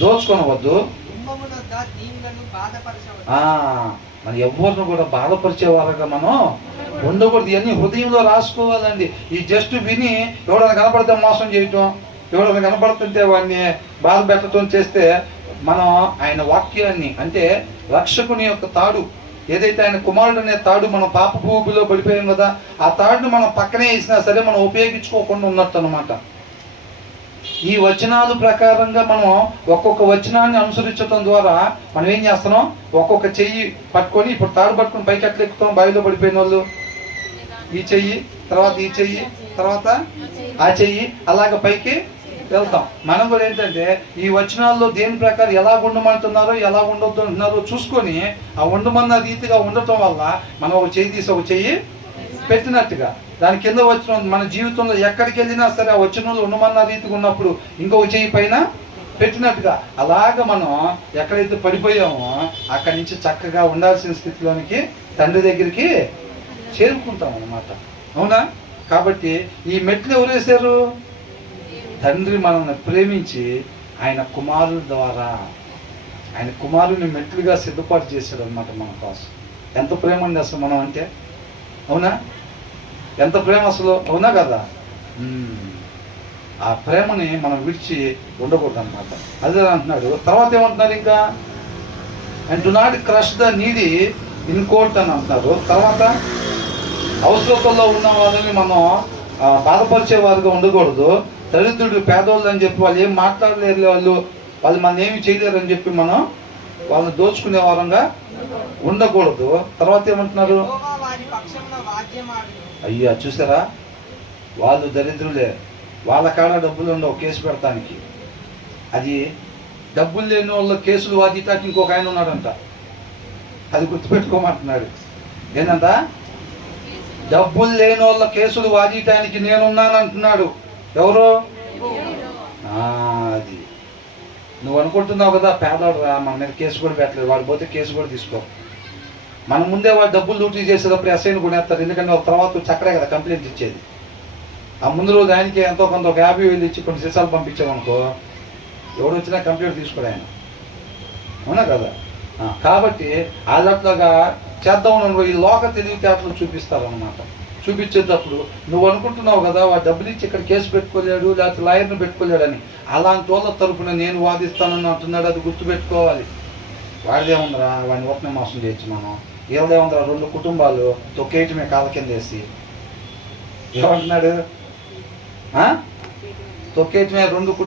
దోచుకొనవద్దు. మన ఎవరిని కూడా బాధపరిచేవారుగా మనం ఉండకూడదు. ఇవన్నీ హృదయంలో రాసుకోవాలండి. ఈ జస్ట్ విని ఎవడైనా కనపడితే మోసం చేయటం, ఎవడైనా కనపడుతుంటే వాడిని బాధ పెట్టడం చేస్తే మనం ఆయన వాక్యాన్ని, అంటే రక్షకుని యొక్క తాడు ఏదైతే ఆయన కుమారుడు అనే తాడు మనం పాప భూమిలో పడిపోయాం కదా, ఆ తాడును మనం పక్కనే వేసినా సరే మనం ఉపయోగించుకోకుండా ఉన్నట్టు అనమాట. ఈ వచనాల ప్రకారంగా మనం ఒక్కొక్క వచనాన్ని అనుసరించడం ద్వారా మనం ఏం చేస్తున్నాం, ఒక్కొక్క చెయ్యి పట్టుకొని, ఇప్పుడు తాడు పట్టుకొని పైకి ఎట్లా ఎక్కుతాం, బావిలో పడిపోయిన వాళ్ళు ఈ చెయ్యి, తర్వాత ఈ చెయ్యి, తర్వాత ఆ చెయ్యి, అలాగ పైకి వెళ్తాం. మనం కూడా ఏంటంటే ఈ వచనాల్లో దేని ప్రకారం ఎలా ఉండమంటున్నారో ఎలా ఉండొద్దు అంటున్నారో చూసుకొని ఆ ఉండమన్న రీతిగా ఉండటం వల్ల మనం ఒక చెయ్యి తీసి ఒక చెయ్యి పెట్టినట్టుగా దాని కింద వచ్చిన మన జీవితంలో ఎక్కడికి వెళ్ళినా సరే ఆ వచనంలో ఉండమన్న రీతిగా ఉన్నప్పుడు ఇంకొక చెయ్యి పైన పెట్టినట్టుగా అలాగ మనం ఎక్కడైతే పడిపోయామో అక్కడి నుంచి చక్కగా ఉండాల్సిన స్థితిలోనికి తండ్రి దగ్గరికి చేరుకుంటాం అన్నమాట. అవునా? కాబట్టి ఈ మెట్లు ఎవరు వేశారు? తండ్రి మనల్ని ప్రేమించి ఆయన కుమారుల ద్వారా ఆయన కుమారుని మెట్లుగా సిద్ధపాటు చేశాడు అనమాట మన కోసం. ఎంత ప్రేమ అండి అసలు మనం అంటే. అవునా? ఎంత ప్రేమ అసలు. అవునా కదా? ఆ ప్రేమని మనం విడిచి ఉండకూడదు అనమాట. అదే అంటున్నాడు. తర్వాత ఏమంటున్నారు ఇంకా, and do not crush the needy in court అని అంటున్నారు. తర్వాత అవసరతల్లో ఉన్న వాళ్ళని మనం బాధపరిచే వారిగా ఉండకూడదు. దరిద్రుడు పేదోళ్ళు అని చెప్పి వాళ్ళు ఏం మాట్లాడలేరు, వాళ్ళు మనం ఏమి చేయలేరు అని చెప్పి మనం వాళ్ళని దోచుకునే వారంగా ఉండకూడదు. తర్వాత ఏమంటున్నారు, అయ్యా చూసారా, వాళ్ళు దరిద్రులే, వాళ్ళ కాడ డబ్బులు ఉండవు కేసు పెడతానికి. అది డబ్బులు లేని వాళ్ళ కేసులు వాదిటానికి ఇంకొక ఆయన ఉన్నాడంట, అది గుర్తుపెట్టుకోమంటున్నాడు. ఏంటంట, డబ్బులు లేని వాళ్ళ కేసులు వాదిటానికి నేనున్నాను అంటున్నాడు. ఎవరు? అది నువ్వు అనుకుంటున్నావు కదా, పేదవాడు రా, మన మీద కేసు కూడా పెట్టలేదు, వాడు పోతే కేసు కూడా తీసుకో. మన ముందే వాడు డబ్బులు లూటీ చేసేటప్పుడు ఎస్ఐని కూడా వేస్తారు. ఎందుకంటే ఒక తర్వాత చక్కడే కదా కంప్లైంట్ ఇచ్చేది. ఆ ముందు రోజు ఆయనకి ఎంతో కొంత ఒక 50,000 ఇచ్చి కొన్ని సీసాలు పంపించామనుకో, ఎవడు వచ్చినా కంప్లైంట్ తీసుకోడు ఆయన. అవునా కదా? కాబట్టి అదట్లాగా చేద్దాం ఈ లోక తెలివితేటలు చూపిస్తారన్నమాట. చూపించేటప్పుడు నువ్వు అనుకుంటున్నావు కదా వాడు డబ్బులు ఇచ్చి ఇక్కడ కేసు పెట్టుకోలేడు, లేకపోతే లాయర్ని పెట్టుకోలేడని. అలాంటి వాళ్ళ తరపున నేను వాదిస్తానని అంటున్నాడు. అది గుర్తుపెట్టుకోవాలి. వాడిదేముందరా, వాడిని ఓపెన్ మోసం చేయొచ్చు మనం. ఏదేముందరా, 2 కుటుంబాలు తొక్కేయటమే కాళ్ళ కింద వేసి. ఏమంటున్నాడు? తొక్కేయటమే 2